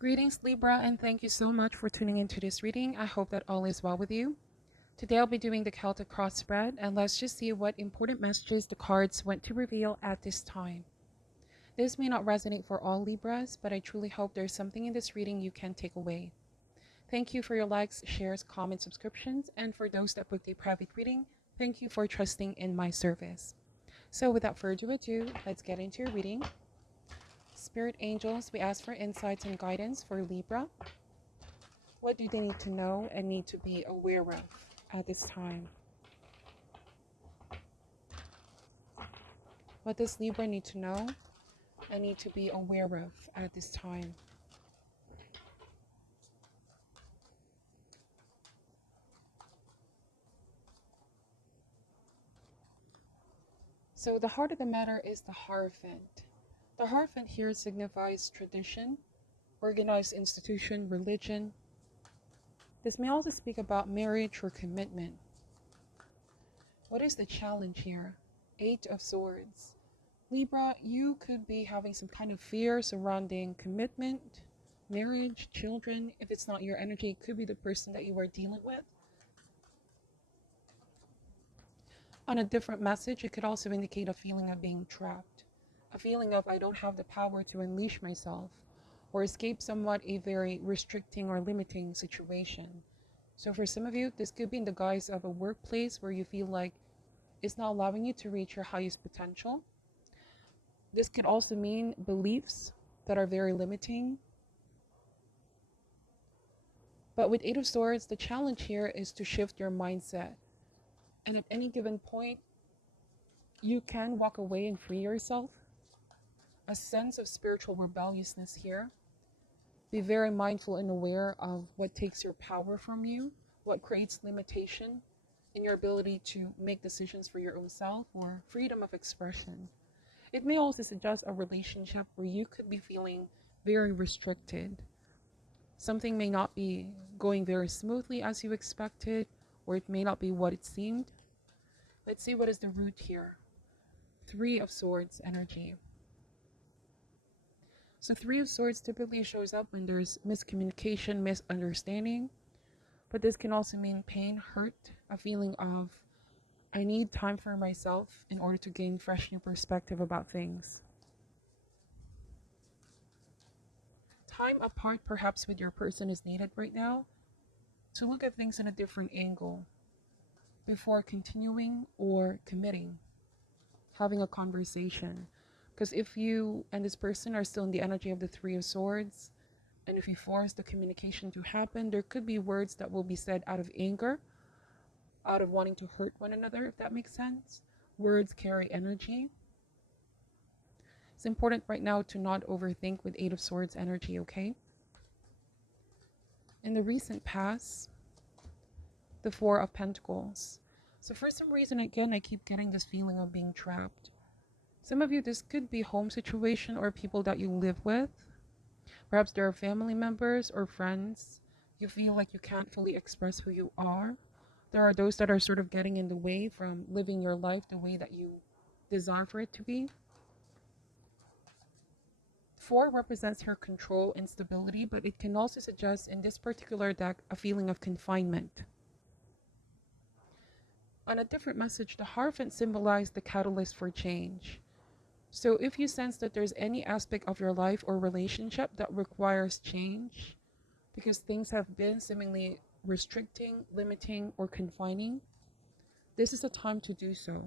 Greetings, Libra, and thank you so much for tuning into this reading. I hope that all is well with you. Today I'll be doing the Celtic cross spread, and let's just see what important messages the cards want to reveal at this time. This may not resonate for all Libras, but I truly hope there's something in this reading you can take away. Thank you for your likes, shares, comments, subscriptions, and for those that booked a private reading, thank you for trusting in my service. So without further ado, let's get into your reading. Spirit angels, we ask for insights and guidance for Libra. What do they need to know and need to be aware of at this time? What does Libra need to know and need to be aware of at this time? So the heart of the matter is the Hierophant. The Hierophant here signifies tradition, organized institution, religion. This may also speak about marriage or commitment. What is the challenge here? Eight of Swords. Libra, you could be having some kind of fear surrounding commitment, marriage, children. If it's not your energy, it could be the person that you are dealing with. On a different message, it could also indicate a feeling of being trapped, a feeling of I don't have the power to unleash myself or escape somewhat a very restricting or limiting situation. So for some of you, this could be in the guise of a workplace where you feel like it's not allowing you to reach your highest potential. This could also mean beliefs that are very limiting. But with Eight of Swords, the challenge here is to shift your mindset. And at any given point, you can walk away and free yourself. A sense of spiritual rebelliousness here. Be very mindful and aware of what takes your power from you, what creates limitation in your ability to make decisions for your own self or freedom of expression. It may also suggest a relationship where you could be feeling very restricted. Something may not be going very smoothly as you expected, or it may not be what it seemed. Let's see what is the root here. Three of Swords energy. So Three of Swords typically shows up when there's miscommunication, misunderstanding. But this can also mean pain, hurt, a feeling of I need time for myself in order to gain fresh new perspective about things. Time apart perhaps with your person is needed right now to look at things in a different angle before continuing or committing, having a conversation. Because if you and this person are still in the energy of the Three of Swords, and if you force the communication to happen, there could be words that will be said out of anger, out of wanting to hurt one another, if that makes sense. Words carry energy. It's important right now to not overthink with Eight of Swords energy, okay? In the recent past, the Four of Pentacles. So for some reason, again, I keep getting this feeling of being trapped. Some of you, this could be home situation or people that you live with. Perhaps there are family members or friends. You feel like you can't fully express who you are. There are those that are sort of getting in the way from living your life the way that you desire for it to be. Four represents her control and stability, but it can also suggest in this particular deck a feeling of confinement. On a different message, the Hierophant symbolized the catalyst for change. So if you sense that there's any aspect of your life or relationship that requires change, because things have been seemingly restricting, limiting, or confining, this is a time to do so.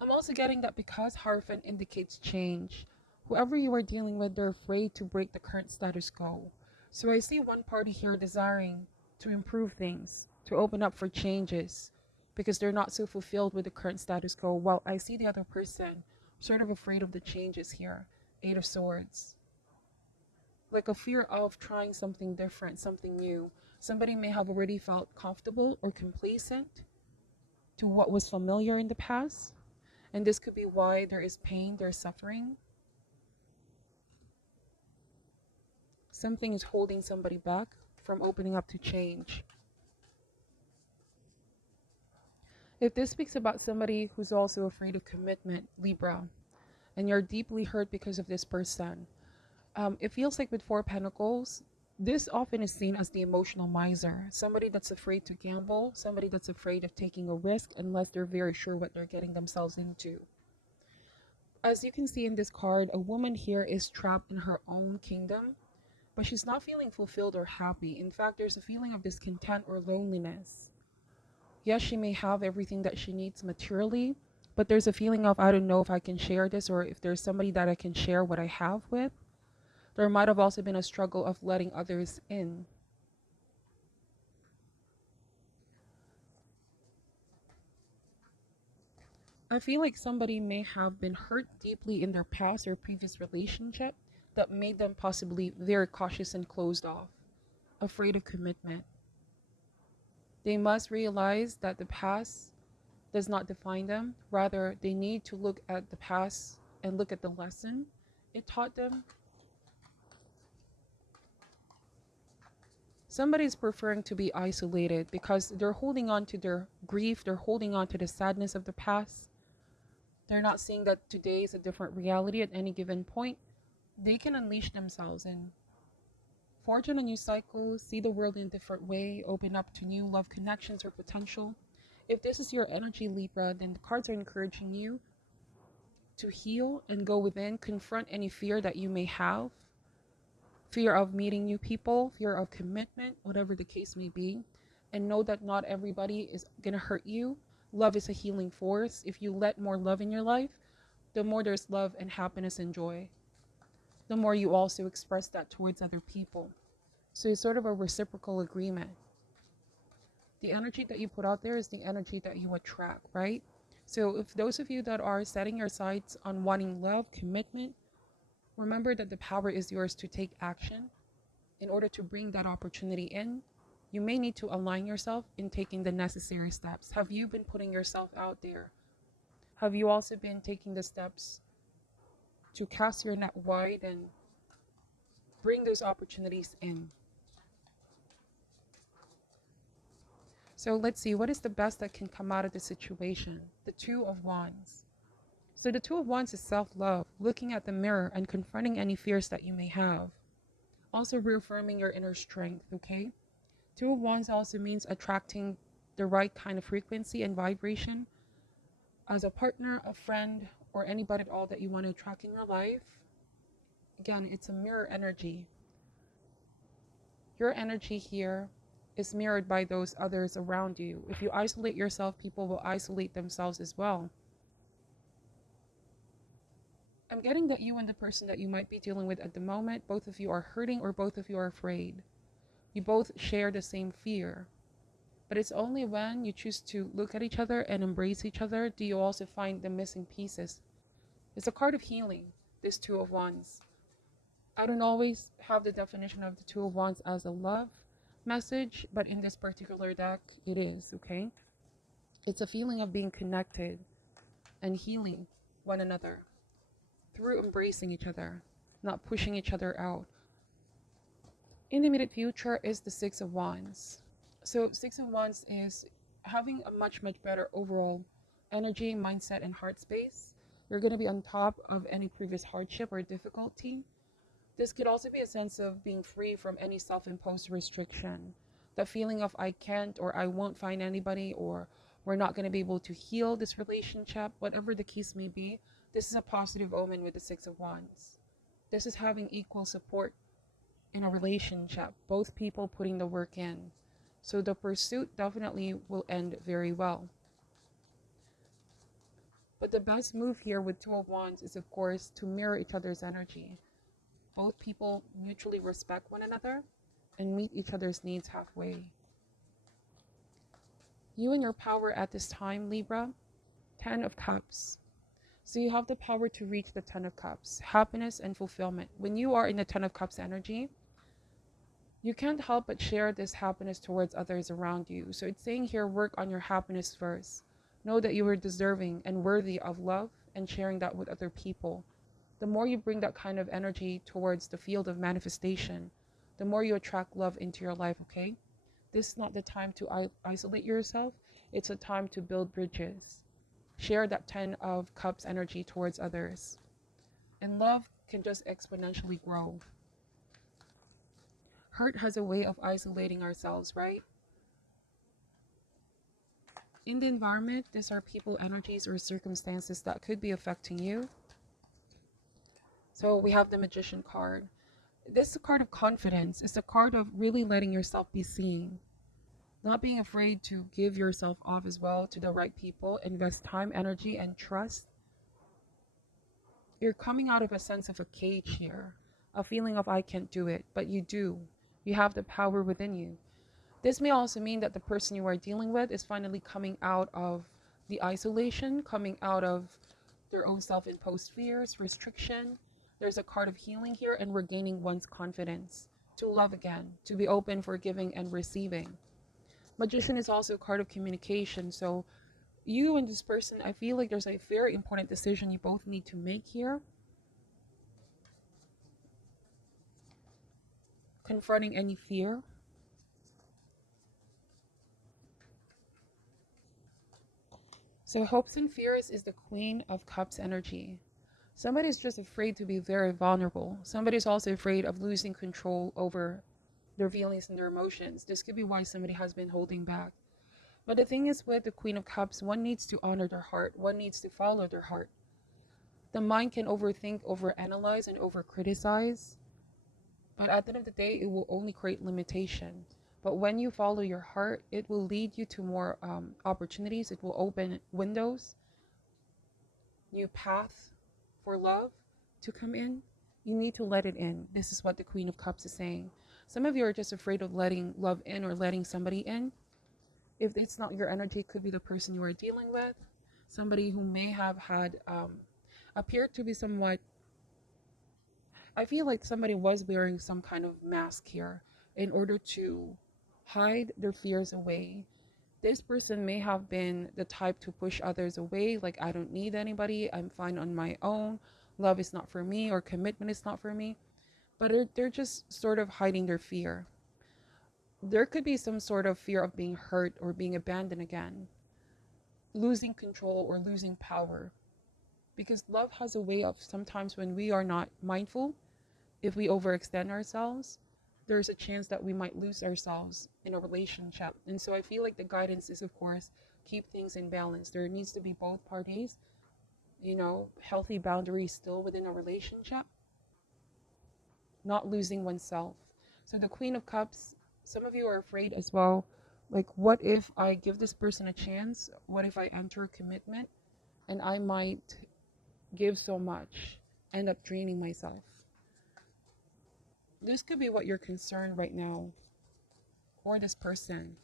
I'm also getting that because Hierophant indicates change, whoever you are dealing with, they're afraid to break the current status quo. So I see one party here desiring to improve things, to open up for changes, because they're not so fulfilled with the current status quo, while I see the other person sort of afraid of the changes here. Eight of Swords. Like a fear of trying something different, something new. Somebody may have already felt comfortable or complacent to what was familiar in the past. And this could be why there is pain, there's suffering. Something is holding somebody back from opening up to change. If this speaks about somebody who's also afraid of commitment, Libra, and you're deeply hurt because of this person. It feels like with Four Pentacles, this often is seen as the emotional miser, somebody that's afraid to gamble, somebody that's afraid of taking a risk unless they're very sure what they're getting themselves into. As you can see in this card, a woman here is trapped in her own kingdom, but she's not feeling fulfilled or happy. In fact, there's a feeling of discontent or loneliness. Yes, she may have everything that she needs materially, but there's a feeling of, I don't know if I can share this or if there's somebody that I can share what I have with. There might have also been a struggle of letting others in. I feel like somebody may have been hurt deeply in their past or previous relationship that made them possibly very cautious and closed off, afraid of commitment. They must realize that the past does not define them. Rather, they need to look at the past and look at the lesson it taught them. Somebody's preferring to be isolated because they're holding on to their grief, they're holding on to the sadness of the past. They're not seeing that today is a different reality at any given point. They can unleash themselves and forge on a new cycle, see the world in a different way, open up to new love connections or potential. If this is your energy, Libra, then the cards are encouraging you to heal and go within, confront any fear that you may have, fear of meeting new people, fear of commitment, whatever the case may be, and know that not everybody is going to hurt you. Love is a healing force. If you let more love in your life, the more there's love and happiness and joy, the more you also express that towards other people. So it's sort of a reciprocal agreement. The energy that you put out there is the energy that you attract, right? So if those of you that are setting your sights on wanting love, commitment, remember that the power is yours to take action. In order to bring that opportunity in, you may need to align yourself in taking the necessary steps. Have you been putting yourself out there? Have you also been taking the steps to cast your net wide and bring those opportunities in? So let's see, what is the best that can come out of the situation? The Two of Wands. So the Two of Wands is self-love, looking at the mirror and confronting any fears that you may have. Also reaffirming your inner strength, okay? Two of Wands also means attracting the right kind of frequency and vibration as a partner, a friend, or anybody at all that you want to attract in your life. Again, it's a mirror energy. Your energy here is mirrored by those others around you. If you isolate yourself, people will isolate themselves as well. I'm getting that you and the person that you might be dealing with at the moment, both of you are hurting or both of you are afraid. You both share the same fear. But it's only when you choose to look at each other and embrace each other do you also find the missing pieces. It's a card of healing, this Two of Wands. I don't always have the definition of the Two of Wands as a love message, but in this particular deck, it is, okay? It's a feeling of being connected and healing one another through embracing each other, not pushing each other out. In the immediate future is the Six of Wands. So Six of Wands is having a much better overall energy, mindset, and heart space. You're going to be on top of any previous hardship or difficulty. This could also be a sense of being free from any self-imposed restriction. The feeling of I can't or I won't find anybody or we're not going to be able to heal this relationship, whatever the case may be. This is a positive omen with the Six of Wands. This is having equal support in a relationship, both people putting the work in. So the pursuit definitely will end very well. But the best move here with Two of Wands is, of course, to mirror each other's energy. Both people mutually respect one another and meet each other's needs halfway. You and your power at this time, Libra, 10 of Cups. So you have the power to reach the 10 of Cups, happiness and fulfillment. When you are in the 10 of Cups energy, you can't help but share this happiness towards others around you. So it's saying here, work on your happiness first. Know that you are deserving and worthy of love and sharing that with other people. The more you bring that kind of energy towards the field of manifestation, the more you attract love into your life, okay? This is not the time to isolate yourself. It's a time to build bridges. Share that 10 of Cups energy towards others. And love can just exponentially grow. Hurt has a way of isolating ourselves, right? In the environment, these are people, energies, or circumstances that could be affecting you. So we have the Magician card. This is a card of confidence. It's a card of really letting yourself be seen. Not being afraid to give yourself off as well to the right people. Invest time, energy, and trust. You're coming out of a sense of a cage here. A feeling of I can't do it. But you do. You have the power within you. This may also mean that the person you are dealing with is finally coming out of the isolation, coming out of their own self-imposed fears, restriction. There's a card of healing here and regaining one's confidence to love again, to be open for giving and receiving. Magician is also a card of communication. So you and this person, I feel like there's a very important decision you both need to make here. Confronting any fear. So hopes and fears is the Queen of Cups energy. Somebody's just afraid to be very vulnerable. Somebody's also afraid of losing control over their feelings and their emotions. This could be why somebody has been holding back. But the thing is, with the Queen of Cups, one needs to honor their heart. One needs to follow their heart. The mind can overthink, overanalyze, and overcriticize. But at the end of the day, it will only create limitation. But when you follow your heart, it will lead you to more opportunities. It will open windows, new path for love to come in. You need to let it in. This is what the Queen of Cups is saying. Some of you are just afraid of letting love in or letting somebody in. If it's not your energy, it could be the person you are dealing with. Somebody who may have had appeared to be somewhat, I feel like somebody was wearing some kind of mask here in order to hide their fears away. This person may have been the type to push others away, like, I don't need anybody, I'm fine on my own, love is not for me, or commitment is not for me. But they're just sort of hiding their fear. There could be some sort of fear of being hurt or being abandoned again, losing control or losing power. Because love has a way of, sometimes when we are not mindful, if we overextend ourselves, there's a chance that we might lose ourselves in a relationship. And so I feel like the guidance is, of course, keep things in balance. There needs to be both parties, healthy boundaries still within a relationship, not losing oneself. So the Queen of Cups, some of you are afraid as well. Like, what if I give this person a chance? What if I enter a commitment and I might give so much, end up draining myself? This could be what you're concerned right now, or this person.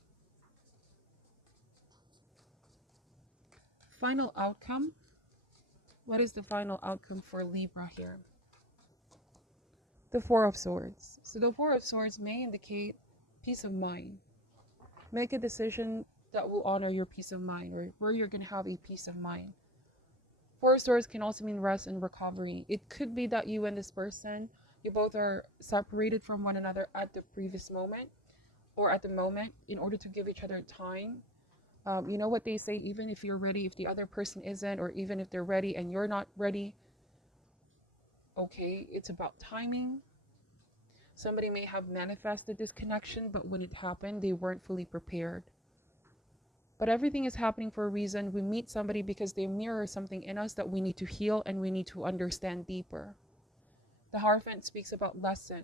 Final outcome. What is the final outcome for Libra here? The Four of Swords. So the Four of Swords may indicate peace of mind. Make a decision that will honor your peace of mind, or where you're going to have a peace of mind. Four of Swords can also mean rest and recovery. It could be that you and this person, you both are separated from one another at the previous moment or at the moment in order to give each other time. You know what they say, even if you're ready, if the other person isn't, or even if they're ready and you're not ready, okay, it's about timing. Somebody may have manifested this connection, but when it happened, they weren't fully prepared. But everything is happening for a reason. We meet somebody because they mirror something in us that we need to heal and we need to understand deeper. The Hierophant speaks about lesson,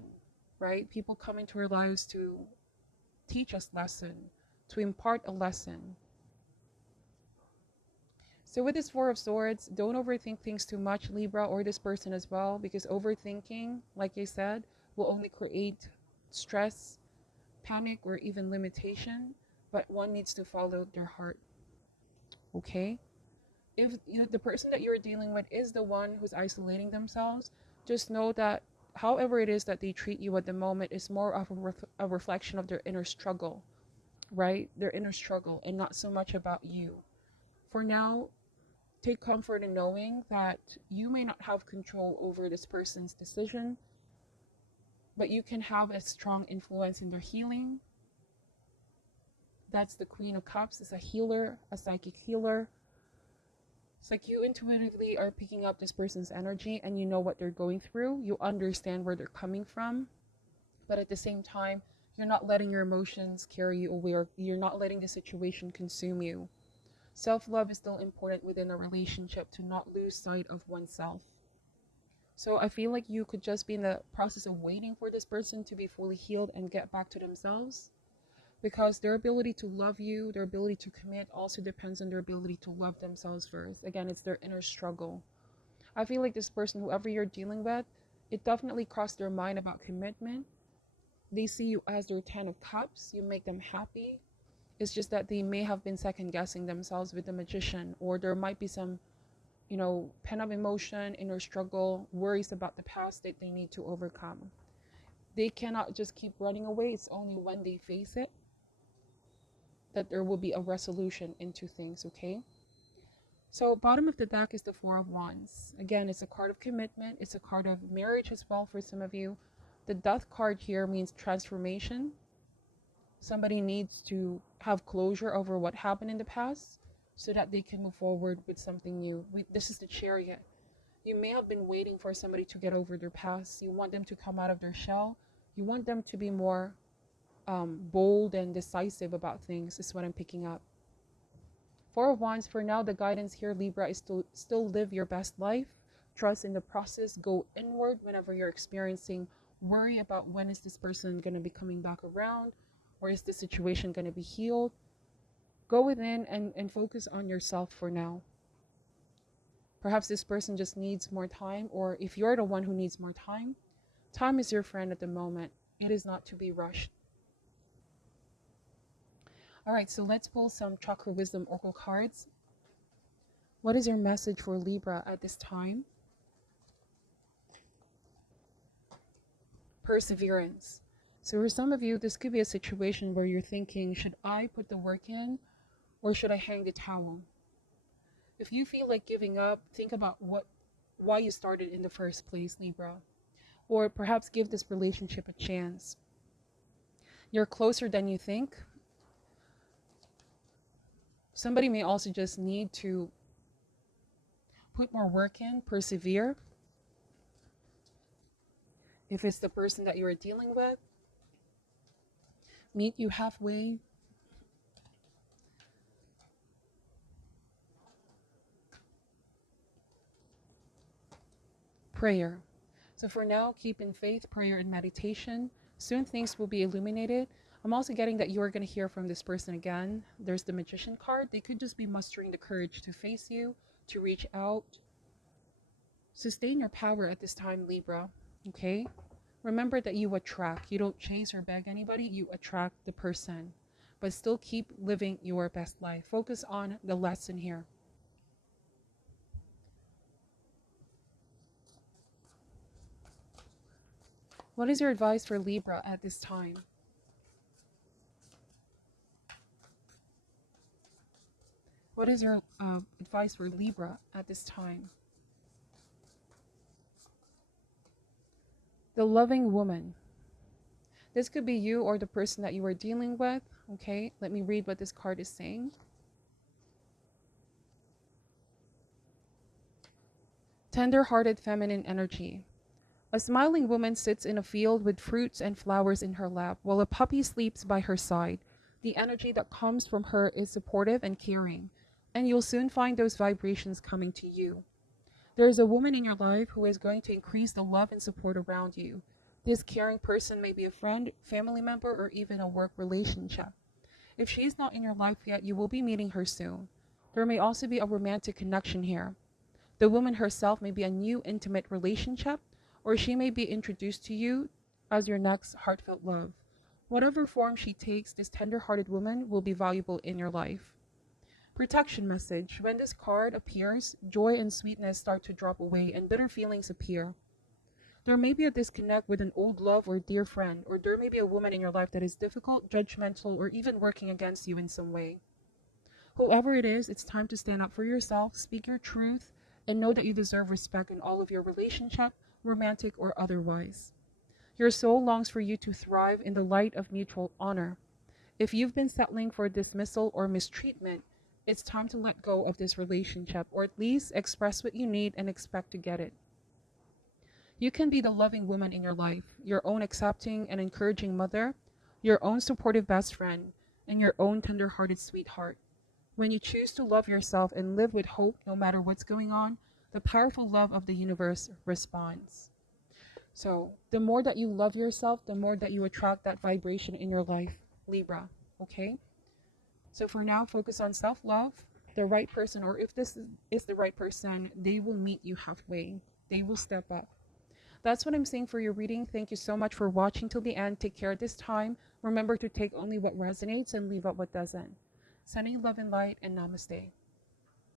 right? People come into our lives to teach us lesson, to impart a lesson. So with this Four of Swords, don't overthink things too much, Libra, or this person as well, because overthinking, like I said, will only create stress, panic, or even limitation. But one needs to follow their heart. Okay? If the person that you're dealing with is the one who's isolating themselves, just know that however it is that they treat you at the moment is more of a reflection of their inner struggle, right? Their inner struggle, and not so much about you. For now, take comfort in knowing that you may not have control over this person's decision, but you can have a strong influence in their healing. That's the Queen of Cups, is a healer, a psychic healer. It's like you intuitively are picking up this person's energy and you know what they're going through. You understand where they're coming from. But at the same time, you're not letting your emotions carry you away, or you're not letting the situation consume you. Self-love is still important within a relationship, to not lose sight of oneself. So I feel like you could just be in the process of waiting for this person to be fully healed and get back to themselves, because their ability to love you, their ability to commit, also depends on their ability to love themselves first. Again, it's their inner struggle. I feel like this person, whoever you're dealing with, it definitely crossed their mind about commitment. They see you as their 10 of cups. You make them happy. It's just that they may have been second guessing themselves with the magician, or there might be some, pent up emotion, inner struggle, worries about the past that they need to overcome. They cannot just keep running away. It's only when they face it that there will be a resolution into things, okay? So bottom of the deck is the Four of Wands. Again, it's a card of commitment. It's a card of marriage as well for some of you. The Death card here means transformation. Somebody needs to have closure over what happened in the past so that they can move forward with something new. This is the Chariot. You may have been waiting for somebody to get over their past. You want them to come out of their shell. You want them to be more bold and decisive about things, is what I'm picking up. Four of Wands, for now, the guidance here, Libra, is to still live your best life. Trust in the process. Go inward whenever you're experiencing worry about when is this person going to be coming back around, or is the situation going to be healed. Go within and focus on yourself for now. Perhaps this person just needs more time, or if you're the one who needs more time, time is your friend at the moment. It is not to be rushed. All right, so let's pull some Chakra Wisdom Oracle cards. What is your message for Libra at this time? Perseverance. So for some of you, this could be a situation where you're thinking, should I put the work in or should I hang the towel? If you feel like giving up, think about why you started in the first place, Libra. Or perhaps give this relationship a chance. You're closer than you think. Somebody may also just need to put more work in, persevere. If it's the person that you are dealing with, meet you halfway. Prayer. So for now, keep in faith, prayer, and meditation. Soon things will be illuminated. I'm also getting that you're going to hear from this person again. There's the Magician card. They could just be mustering the courage to face you, to reach out. Sustain your power at this time, Libra. Okay? Remember that you attract. You don't chase or beg anybody. You attract the person. But still keep living your best life. Focus on the lesson here. What is your advice for Libra at this time? What is your advice for Libra at this time? The Loving Woman. This could be you or the person that you are dealing with. Okay, let me read what this card is saying. Tender-hearted feminine energy. A smiling woman sits in a field with fruits and flowers in her lap, while a puppy sleeps by her side. The energy that comes from her is supportive and caring, and you'll soon find those vibrations coming to you. There is a woman in your life who is going to increase the love and support around you. This caring person may be a friend, family member, or even a work relationship. If she is not in your life yet, you will be meeting her soon. There may also be a romantic connection here. The woman herself may be a new intimate relationship, or she may be introduced to you as your next heartfelt love. Whatever form she takes, this tender-hearted woman will be valuable in your life. Protection message. When this card appears, joy and sweetness start to drop away and bitter feelings appear. There may be a disconnect with an old love or dear friend, or there may be a woman in your life that is difficult, judgmental, or even working against you in some way. Whoever it is, it's time to stand up for yourself, speak your truth, and know that you deserve respect in all of your relationship, romantic or otherwise. Your soul longs for you to thrive in the light of mutual honor. If you've been settling for dismissal or mistreatment, It's time to let go of this relationship, or at least express what you need and expect to get it. You can be the loving woman in your life, your own accepting and encouraging mother, your own supportive best friend, and your own tender-hearted sweetheart. When you choose to love yourself and live with hope no matter what's going on, the powerful love of the universe responds. So, the more that you love yourself, the more that you attract that vibration in your life, Libra, okay? So for now, focus on self-love. The right person, or if this is the right person, they will meet you halfway. They will step up. That's what I'm saying for your reading. Thank you so much for watching till the end. Take care this time. Remember to take only what resonates and leave out what doesn't. Sending love and light, and namaste.